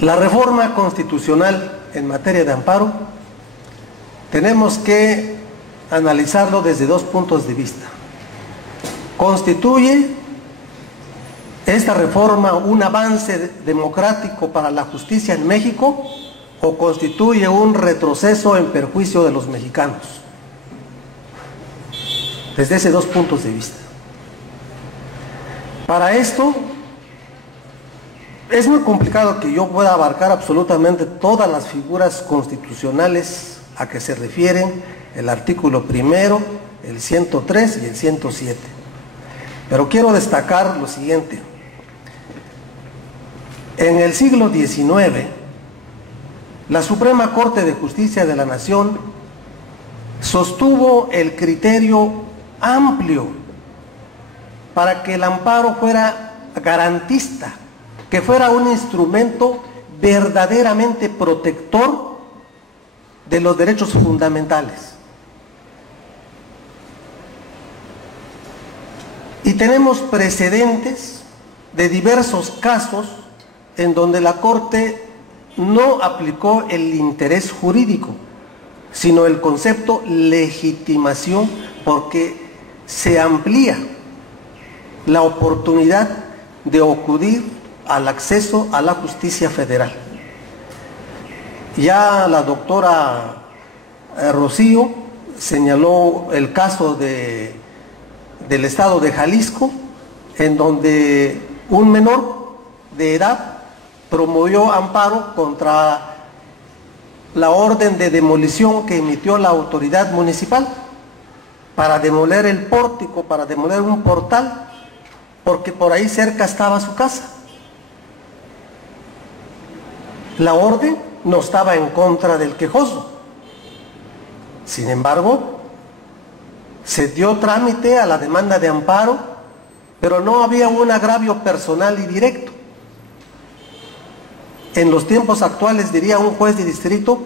La reforma constitucional en materia de amparo tenemos que analizarlo desde dos puntos de vista. ¿Constituye esta reforma un avance democrático para la justicia en México o constituye un retroceso en perjuicio de los mexicanos? Desde esos dos puntos de vista. Para esto es muy complicado que yo pueda abarcar absolutamente todas las figuras constitucionales a que se refieren el artículo primero, el 103 y el 107. Pero quiero destacar lo siguiente. En el siglo XIX, la Suprema Corte de Justicia de la Nación sostuvo el criterio amplio para que el amparo fuera garantista, que fuera un instrumento verdaderamente protector de los derechos fundamentales. Y tenemos precedentes de diversos casos en donde la Corte no aplicó el interés jurídico, sino el concepto legitimación, porque se amplía la oportunidad de acudir al acceso a la justicia federal. Ya la doctora Rocío señaló el caso del estado de Jalisco, en donde un menor de edad promovió amparo contra la orden de demolición que emitió la autoridad municipal para demoler el pórtico, para demoler un portal, porque por ahí cerca estaba su casa. La orden no estaba en contra del quejoso. Sin embargo, se dio trámite a la demanda de amparo, pero no había un agravio personal y directo. En los tiempos actuales diría un juez de distrito: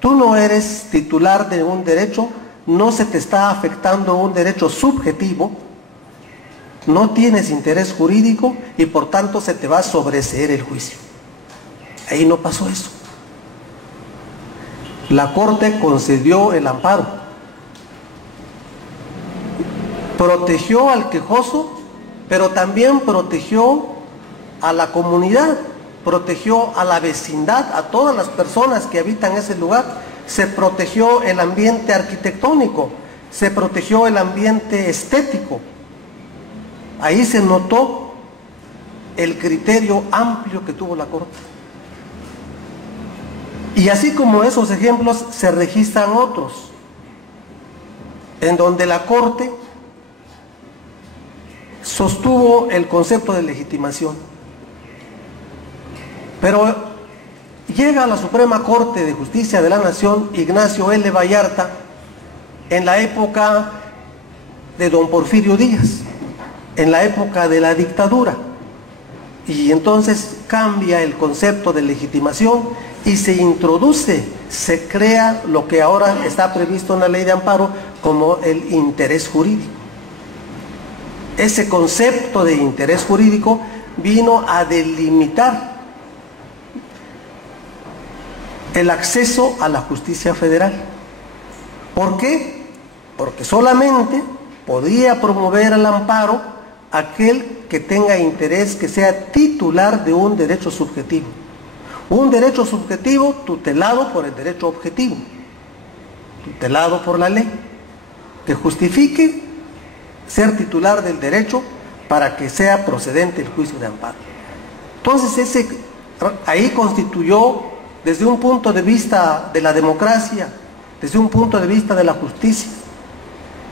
tú no eres titular de un derecho, no se te está afectando un derecho subjetivo, no tienes interés jurídico y por tanto se te va a sobreseer el juicio. Ahí no pasó eso. La Corte concedió el amparo, protegió al quejoso, pero también protegió a la comunidad, protegió a la vecindad, a todas las personas que habitan ese lugar. Se protegió el ambiente arquitectónico, se protegió el ambiente estético. Ahí se notó el criterio amplio que tuvo la Corte. Y así como esos ejemplos, se registran otros, en donde la Corte sostuvo el concepto de legitimación. Pero llega a la Suprema Corte de Justicia de la Nación Ignacio L. Vallarta en la época de don Porfirio Díaz, en la época de la dictadura, y entonces cambia el concepto de legitimación y se introduce, se crea lo que ahora está previsto en la ley de amparo como el interés jurídico. Ese concepto de interés jurídico vino a delimitar el acceso a la justicia federal. ¿Por qué? Porque solamente podía promover el amparo aquel que tenga interés, que sea titular de un derecho subjetivo. Un derecho subjetivo tutelado por el derecho objetivo, tutelado por la ley, que justifique ser titular del derecho para que sea procedente el juicio de amparo. Entonces ahí constituyó, desde un punto de vista de la democracia, desde un punto de vista de la justicia,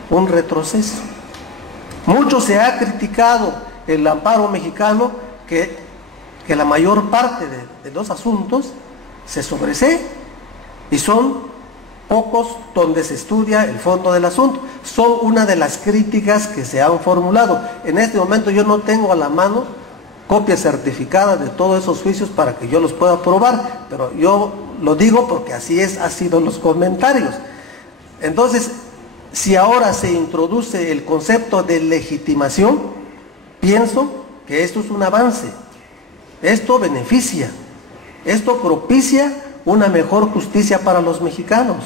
un retroceso. Mucho se ha criticado el amparo mexicano, que la mayor parte de los asuntos se sobresee y son pocos donde se estudia el fondo del asunto. Son una de las críticas que se han formulado. En este momento yo no tengo a la mano copias certificadas de todos esos juicios para que yo los pueda probar, pero yo lo digo porque así ha sido los comentarios. Entonces, si ahora se introduce el concepto de legitimación, pienso que esto es un avance. Esto beneficia Esto propicia una mejor justicia para los mexicanos,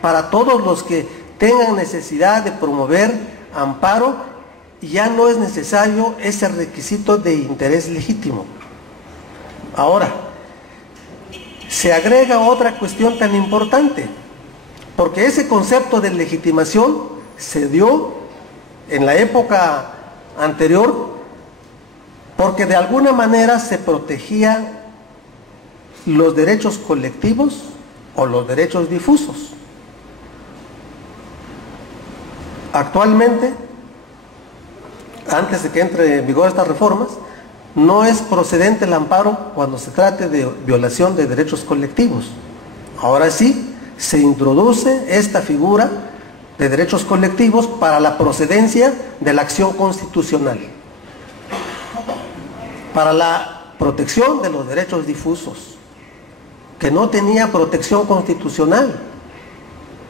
para todos los que tengan necesidad de promover amparo, ya no es necesario ese requisito de interés legítimo. Ahora, se agrega otra cuestión tan importante, porque ese concepto de legitimación se dio en la época anterior porque de alguna manera se protegía los derechos colectivos o los derechos difusos. Actualmente, antes de que entre en vigor estas reformas, no es procedente el amparo cuando se trate de violación de derechos colectivos. Ahora sí, se introduce esta figura de derechos colectivos para la procedencia de la acción constitucional, para la protección de los derechos difusos, que no tenía protección constitucional.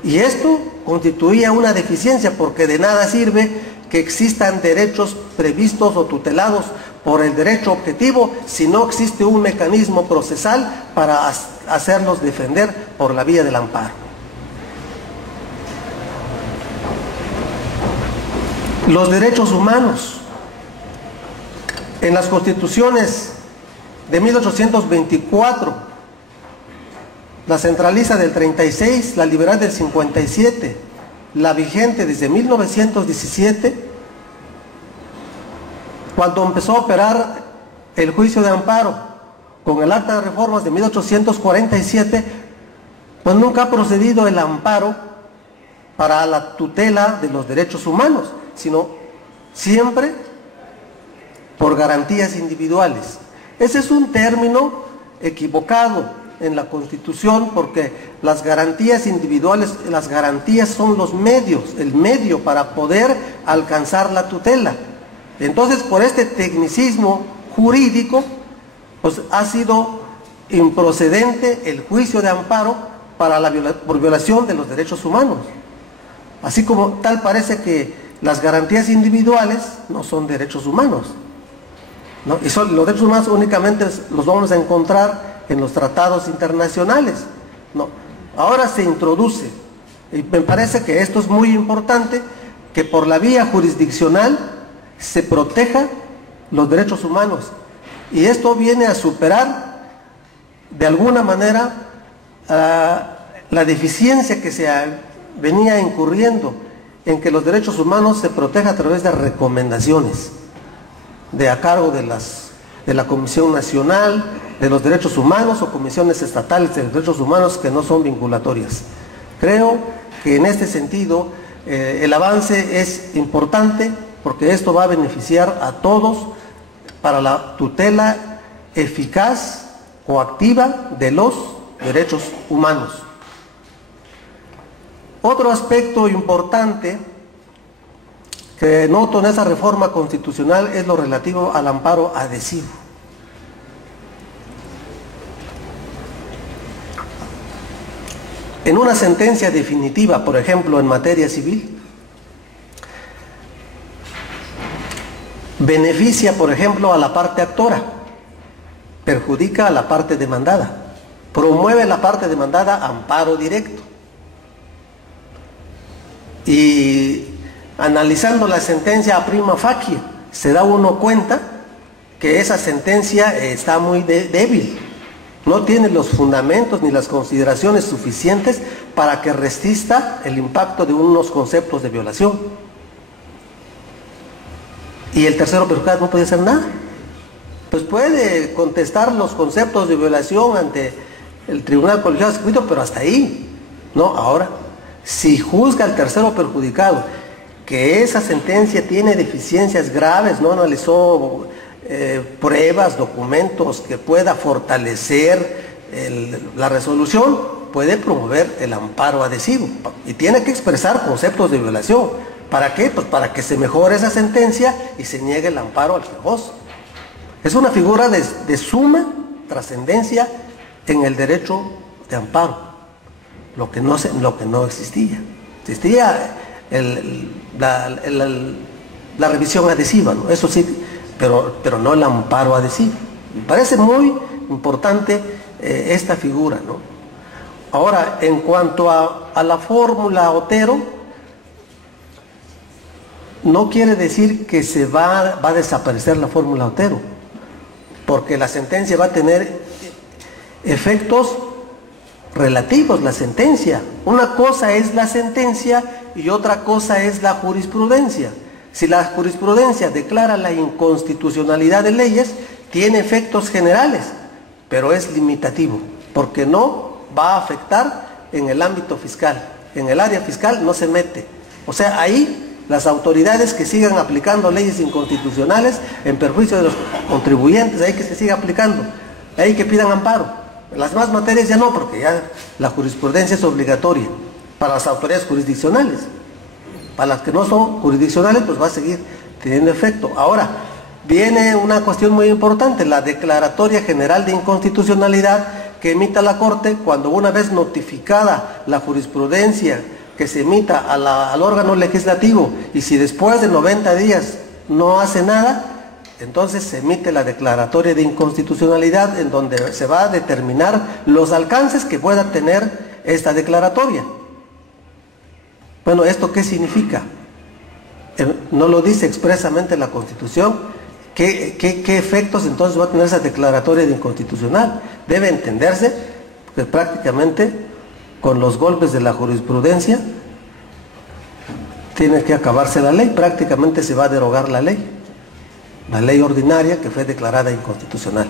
Y esto constituía una deficiencia, porque de nada sirve que existan derechos previstos o tutelados por el derecho objetivo si no existe un mecanismo procesal para hacerlos defender por la vía del amparo. Los derechos humanos. En las constituciones de 1824, la centraliza del 36, la liberal del 57, la vigente desde 1917, cuando empezó a operar el juicio de amparo con el acta de reformas de 1847, pues nunca ha procedido el amparo para la tutela de los derechos humanos, sino siempre por garantías individuales. Ese es un término equivocado en la Constitución, porque las garantías individuales, las garantías son los medios, el medio para poder alcanzar la tutela. Entonces, por este tecnicismo jurídico, pues ha sido improcedente el juicio de amparo para por violación de los derechos humanos. Así como tal parece que las garantías individuales no son derechos humanos, ¿no? Y los derechos humanos únicamente los vamos a encontrar en los tratados internacionales, ¿no? Ahora se introduce, y me parece que esto es muy importante, que por la vía jurisdiccional se proteja los derechos humanos, y esto viene a superar de alguna manera la deficiencia que se venía incurriendo en que los derechos humanos se protejan a través de recomendaciones a cargo de la Comisión Nacional de los Derechos Humanos o comisiones estatales de los derechos humanos que no son vinculatorias. Creo que en este sentido el avance es importante, porque esto va a beneficiar a todos para la tutela eficaz, coactiva de los derechos humanos. Otro aspecto importante que noto en esa reforma constitucional es lo relativo al amparo adhesivo. En una sentencia definitiva, por ejemplo, en materia civil, beneficia, por ejemplo, a la parte actora, perjudica a la parte demandada, promueve a la parte demandada amparo directo. Y analizando la sentencia a prima facie, se da uno cuenta que esa sentencia está muy débil, no tiene los fundamentos ni las consideraciones suficientes para que resista el impacto de unos conceptos de violación. Y el tercero perjudicado no puede hacer nada. Pues puede contestar los conceptos de violación ante el Tribunal Colegiado de Circuito, pero hasta ahí, ¿no? Ahora, si juzga al tercero perjudicado que esa sentencia tiene deficiencias graves, no analizó pruebas, documentos que pueda fortalecer la resolución, puede promover el amparo adhesivo y tiene que expresar conceptos de violación. ¿Para qué? Pues para que se mejore esa sentencia y se niegue el amparo al quejoso. Es una figura de suma trascendencia en el derecho de amparo, lo que no existía. Existía la revisión adhesiva, ¿no? Eso sí, pero no el amparo adhesivo. Me parece muy importante esta figura, ¿no? Ahora, en cuanto a la fórmula Otero, no quiere decir que va a desaparecer la fórmula Otero, porque la sentencia va a tener efectos relativos, la sentencia. Una cosa es la sentencia y otra cosa es la jurisprudencia. Si la jurisprudencia declara la inconstitucionalidad de leyes, tiene efectos generales, pero es limitativo, porque no va a afectar en el ámbito fiscal. En el área fiscal no se mete. O sea, ahí las autoridades que sigan aplicando leyes inconstitucionales en perjuicio de los contribuyentes, ahí que se siga aplicando, ahí que pidan amparo. En las demás materias ya no, porque ya la jurisprudencia es obligatoria para las autoridades jurisdiccionales. Para las que no son jurisdiccionales, pues va a seguir teniendo efecto. Ahora, viene una cuestión muy importante, la declaratoria general de inconstitucionalidad que emita la Corte cuando, una vez notificada la jurisprudencia que se emita al órgano legislativo, y si después de 90 días no hace nada, entonces se emite la declaratoria de inconstitucionalidad, en donde se va a determinar los alcances que pueda tener esta declaratoria. Bueno, ¿esto qué significa? No lo dice expresamente la Constitución. ¿Qué efectos entonces va a tener esa declaratoria de inconstitucional? Debe entenderse que prácticamente con los golpes de la jurisprudencia tiene que acabarse la ley, prácticamente se va a derogar la ley ordinaria que fue declarada inconstitucional.